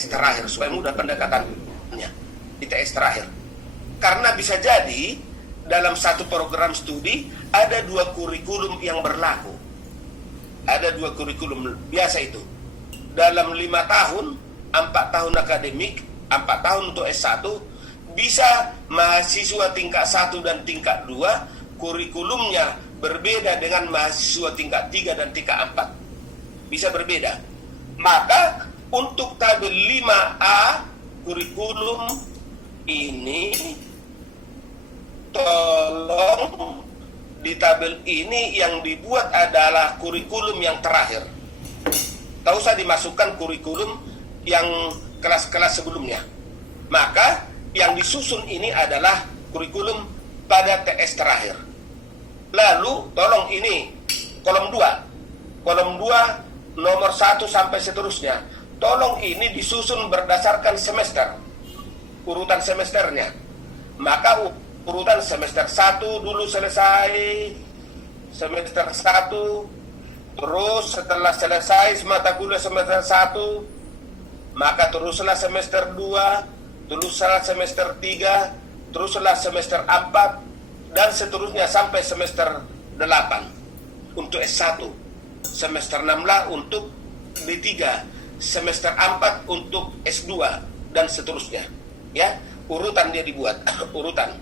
TS terakhir supaya mudah pendekatannya di TS terakhir. Karena bisa jadi dalam satu program studi ada 2 kurikulum yang berlaku. Ada 2 kurikulum biasa itu. Dalam 5 tahun, 4 tahun akademik, 4 tahun untuk S1, bisa mahasiswa tingkat 1 dan tingkat 2 kurikulumnya berbeda dengan mahasiswa tingkat 3 dan tingkat 4. Bisa berbeda. Maka untuk tabel 5A kurikulum ini tolong di tabel ini yang dibuat adalah kurikulum yang terakhir. Tak usah dimasukkan kurikulum yang kelas-kelas sebelumnya. Maka yang disusun ini adalah kurikulum pada TS terakhir. Lalu tolong ini kolom 2. Kolom 2 nomor 1 sampai seterusnya. Tolong ini disusun berdasarkan semester. Urutan semesternya. Maka urutan semester 1 dulu selesai. Semester 1. Terus setelah selesai mata kuliah semester 1, maka teruslah semester 2, teruslah semester 3, teruslah semester 4, dan seterusnya sampai semester 8 untuk S1. Semester 6 lah untuk D3, semester 4 untuk S2, dan seterusnya. Ya, urutan dia dibuat, urutan.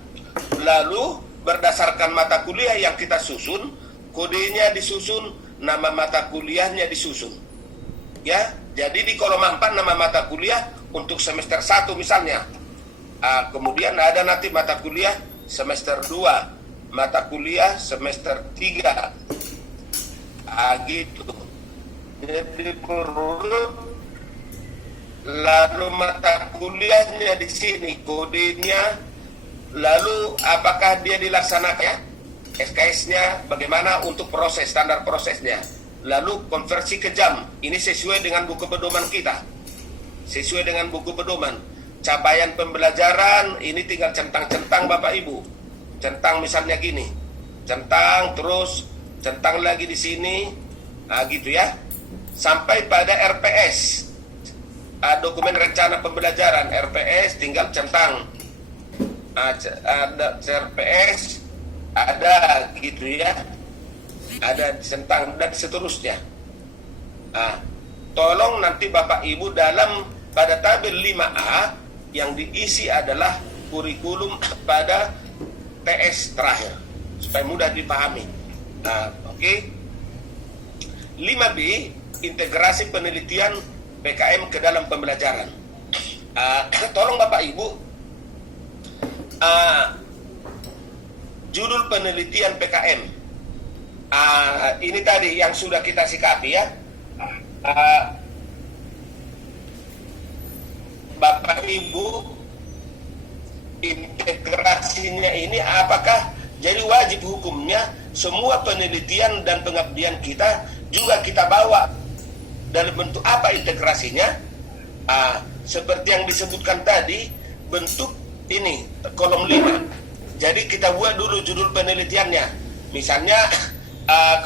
Lalu berdasarkan mata kuliah yang kita susun, kodenya disusun, nama mata kuliahnya disusun. Ya, jadi di kolom 4 nama mata kuliah untuk semester 1 misalnya. Kemudian ada nanti mata kuliah semester 2, mata kuliah semester 3. Gitu. Jadi perlu lalu mata kuliahnya di sini kodenya, lalu apakah dia dilaksanakan ya? SKS-nya bagaimana untuk proses, standar prosesnya. Lalu konversi ke jam, ini sesuai dengan buku pedoman kita. Sesuai dengan buku pedoman. Capaian pembelajaran, ini tinggal centang-centang Bapak Ibu. Centang misalnya gini. Centang, terus centang lagi di sini. Gitu ya. Sampai pada RPS. Dokumen rencana pembelajaran, RPS tinggal centang. Ada RPS, ada gitu ya, ada centang dan seterusnya. Tolong nanti Bapak Ibu dalam pada tabel 5A yang diisi adalah kurikulum pada TS terakhir supaya mudah dipahami. Oke. 5B, integrasi penelitian PKM ke dalam pembelajaran. Tolong Bapak Ibu, judul penelitian PKM ini tadi yang sudah kita sikapi ya. Bapak Ibu, integrasinya ini apakah jadi wajib hukumnya semua penelitian dan pengabdian kita juga kita bawa dalam bentuk apa integrasinya? Seperti yang disebutkan tadi, bentuk ini kolom 5. Jadi kita buat dulu judul penelitiannya. Misalnya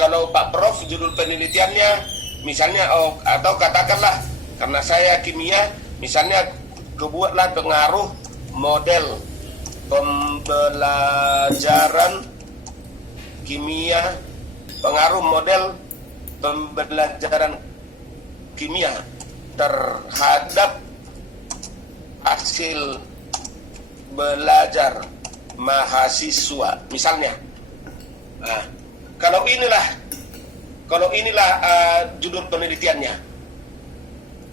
kalau Pak Prof judul penelitiannya misalnya atau katakanlah karena saya kimia, misalnya kebuatlah pengaruh model pembelajaran kimia, pengaruh model pembelajaran kimia terhadap hasil belajar mahasiswa misalnya. Kalau inilah judul penelitiannya,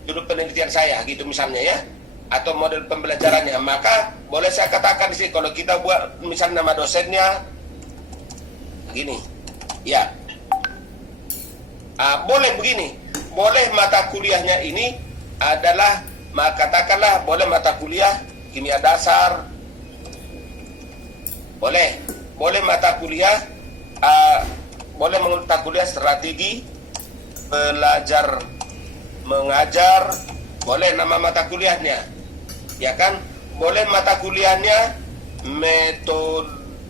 judul penelitian saya gitu misalnya ya, atau model pembelajarannya, maka boleh saya katakan di sini kalau kita buat misalnya nama dosennya begini ya. Boleh begini, boleh mata kuliahnya ini adalah katakanlah boleh mata kuliah kimia dasar, boleh mata kuliah boleh mata kuliah strategi belajar mengajar, boleh nama mata kuliahnya ya kan, boleh mata kuliahnya metodologi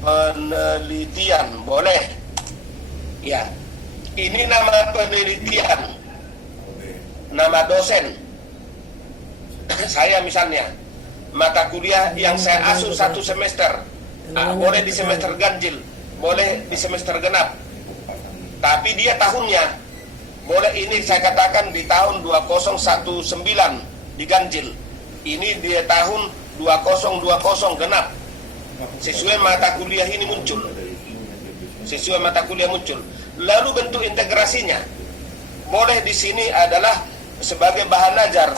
penelitian, boleh ya. Ini nama penelitian nama dosen. Saya misalnya, mata kuliah yang saya asuh 1 semester, boleh di semester ganjil, boleh di semester genap. Tapi dia tahunnya, boleh ini saya katakan di tahun 2019 diganjil. Ini dia tahun 2020 genap. Sesuai mata kuliah ini muncul. Sesuai mata kuliah muncul. Lalu bentuk integrasinya boleh di sini adalah sebagai bahan ajar.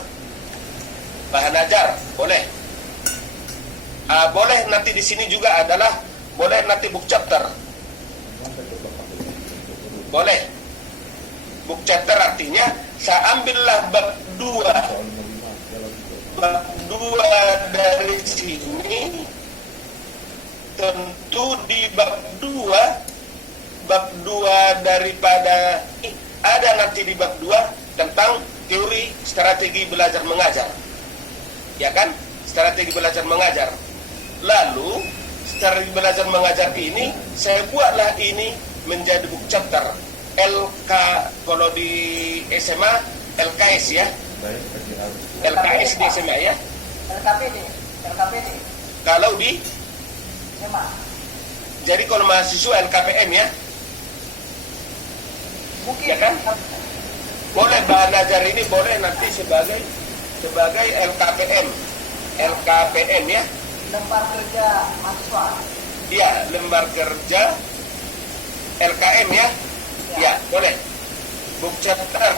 Bahan ajar boleh. Boleh nanti di sini juga adalah boleh nanti book chapter. Boleh. Book chapter artinya saya ambillah bab 2. Bab 2 dari sini, tentu di bab 2 daripada ada nanti di bab 2 tentang teori strategi belajar mengajar. Ya kan? Strategi belajar mengajar. Lalu strategi belajar mengajar ini saya buatlah ini menjadi book chapter. LK kalau di SMA LKS ya. LKS di SMA ya. LKPD. Kalau di SMA. Jadi kalau mahasiswa LKPM ya. Mungkin Ya kan? Boleh bahan ajar ini boleh nanti sebagai LKPM. LKPM ya. lembar kerja mahasiswa. Iya, lembar kerja LKM ya. Ya, boleh. Book chapter.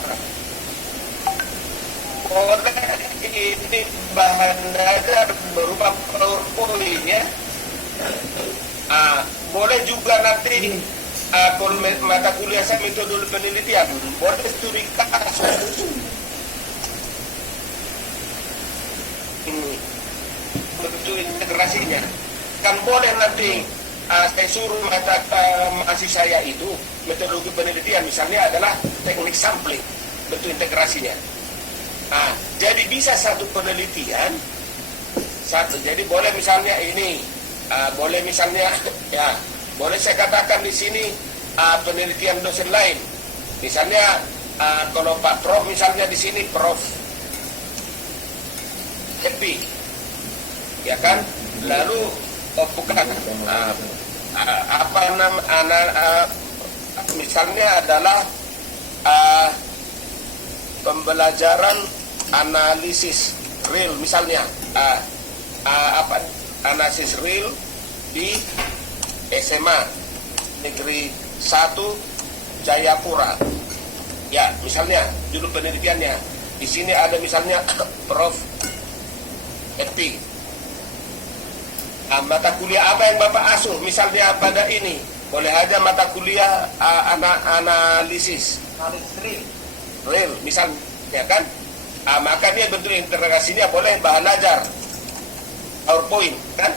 Boleh ini bahan ajar berupa PowerPoint ya. Boleh juga nanti kalau mata kuliah saya metode penelitian, boleh studi kasus. Ini bentuk integrasinya. Kan boleh nanti saya suruh mahasiswa saya itu metodologi penelitian misalnya adalah teknik sampling, bentuk integrasinya. Jadi bisa satu penelitian satu. Jadi boleh misalnya ini, boleh misalnya ya, boleh saya katakan di sini penelitian dosen lain. Misalnya kalau Pak Prof misalnya di sini Prof Happy, ya kan? Lalu bukan apa nama misalnya adalah pembelajaran analisis real misalnya analisis real di SMA Negeri 1 Jayapura. Ya, misalnya judul penelitiannya. Di sini ada misalnya Prof Epi. Mata kuliah apa yang Bapak asuh? Misalnya pada ini, boleh aja mata kuliah analisis real, misalnya kan? Maka dia bentuk integrasinya boleh bahan ajar PowerPoint, kan?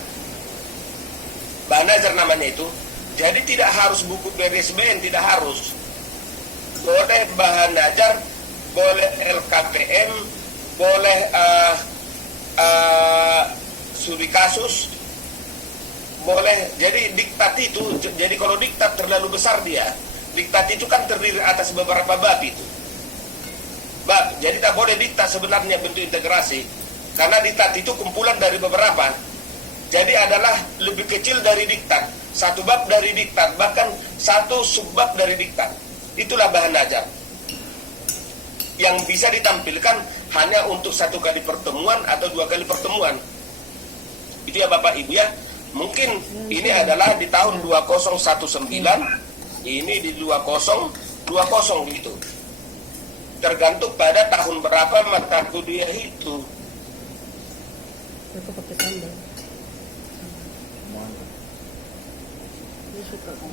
Bahan ajar namanya itu. Jadi tidak harus buku BRSBN, tidak harus. Boleh bahan ajar, boleh LKPM, boleh studi kasus, boleh. Jadi diktat itu, jadi kalau diktat terlalu besar dia, diktat itu kan terdiri atas beberapa bab itu. Bab, jadi tak boleh diktat sebenarnya bentuk integrasi, karena diktat itu kumpulan dari beberapa. Jadi adalah lebih kecil dari diktat, satu bab dari diktat, bahkan satu subbab dari diktat. Itulah bahan ajar yang bisa ditampilkan hanya untuk 1 kali pertemuan atau 2 kali pertemuan. Itu ya Bapak Ibu ya. Mungkin ini adalah di tahun 2019, ini di 2020 gitu. Tergantung pada tahun berapa mata kuliah itu.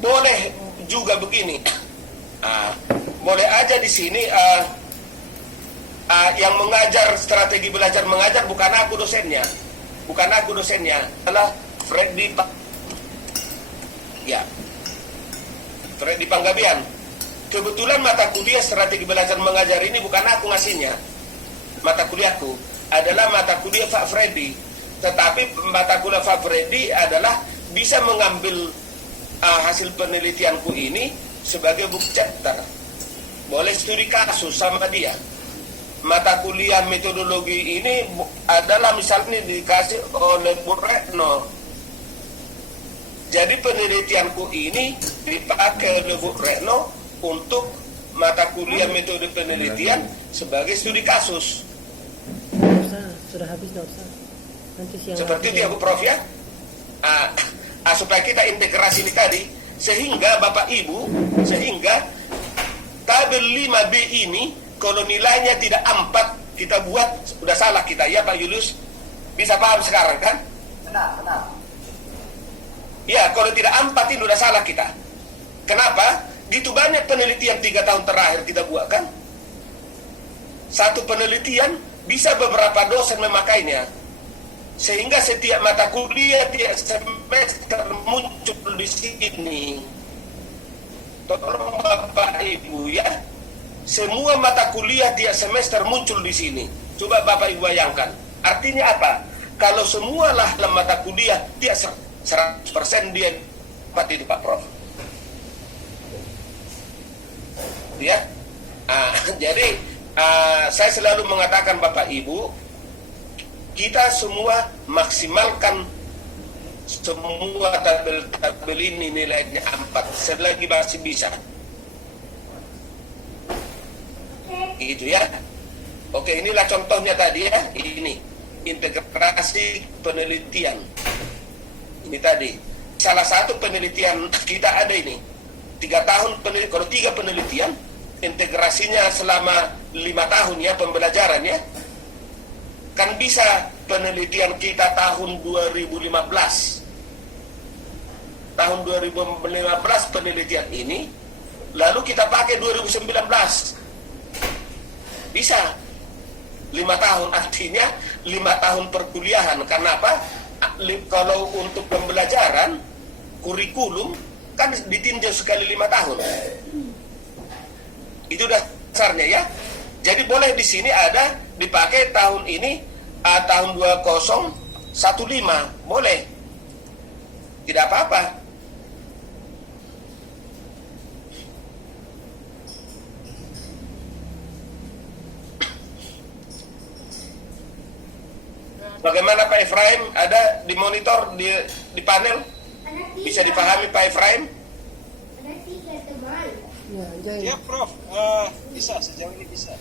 Boleh juga begini. Boleh aja di sini yang mengajar strategi belajar mengajar bukan aku dosennya. Bukan aku dosennya, adalah Freddy Panggabean. Kebetulan mata kuliah strategi belajar mengajar ini bukan aku ngasihnya. Mata kuliahku adalah mata kuliah Pak Freddy. Tetapi mata kuliah Pak Freddy adalah bisa mengambil hasil penelitianku ini sebagai book chapter. Boleh studi kasus sama dia. mata kuliah metodologi ini adalah misalnya dikasih oleh Bu Retno. Jadi penelitianku ini dipakai oleh Bu Retno untuk mata kuliah metode penelitian sebagai studi kasus. Nggak usah, sudah habis nggak usah. Nanti siang. Seperti itu ya Bu Prof ya. Supaya kita integrasi ini tadi, sehingga Bapak Ibu, sehingga tabel 5B ini kalau nilainya tidak 4 kita buat sudah salah kita ya Pak Julius. Bisa paham sekarang kan? Benar, benar. Ya, kalau tidak 4 ini sudah salah kita. Kenapa? Gitu banyak penelitian 3 tahun terakhir kita buat kan? Satu penelitian bisa beberapa dosen memakainya. Sehingga setiap mata kuliah tiap semester muncul di sini. Tolong Bapak Ibu ya. Semua mata kuliah tiap semester muncul di sini. Coba Bapak Ibu bayangkan. Artinya apa? Kalau semualah dalam mata kuliah tiap 100% dia dapat itu Pak Prof. Ya. Jadi saya selalu mengatakan Bapak Ibu, kita semua maksimalkan semua tabel ini nilainya 4 selagi masih bisa. Gitu ya. Oke, inilah contohnya tadi ya. Ini integrasi penelitian. Ini tadi salah satu penelitian kita ada ini 3 tahun penelitian. Kalau 3 penelitian integrasinya selama 5 tahun ya pembelajaran ya. Kan bisa penelitian kita tahun 2015. Tahun 2015 penelitian ini, lalu kita pakai 2019. Bisa. 5 tahun, artinya 5 tahun perkuliahan. Karena apa? Kalau untuk pembelajaran, kurikulum, kan ditinjau sekali 5 tahun. Itu dasarnya ya. Jadi boleh di sini ada dipakai tahun ini tahun 2015 boleh, tidak apa-apa. Bagaimana Pak Efraim? Ada di monitor di panel? Bisa dipahami Pak Efraim? Ya, Ya Prof, bisa sejauh ini bisa.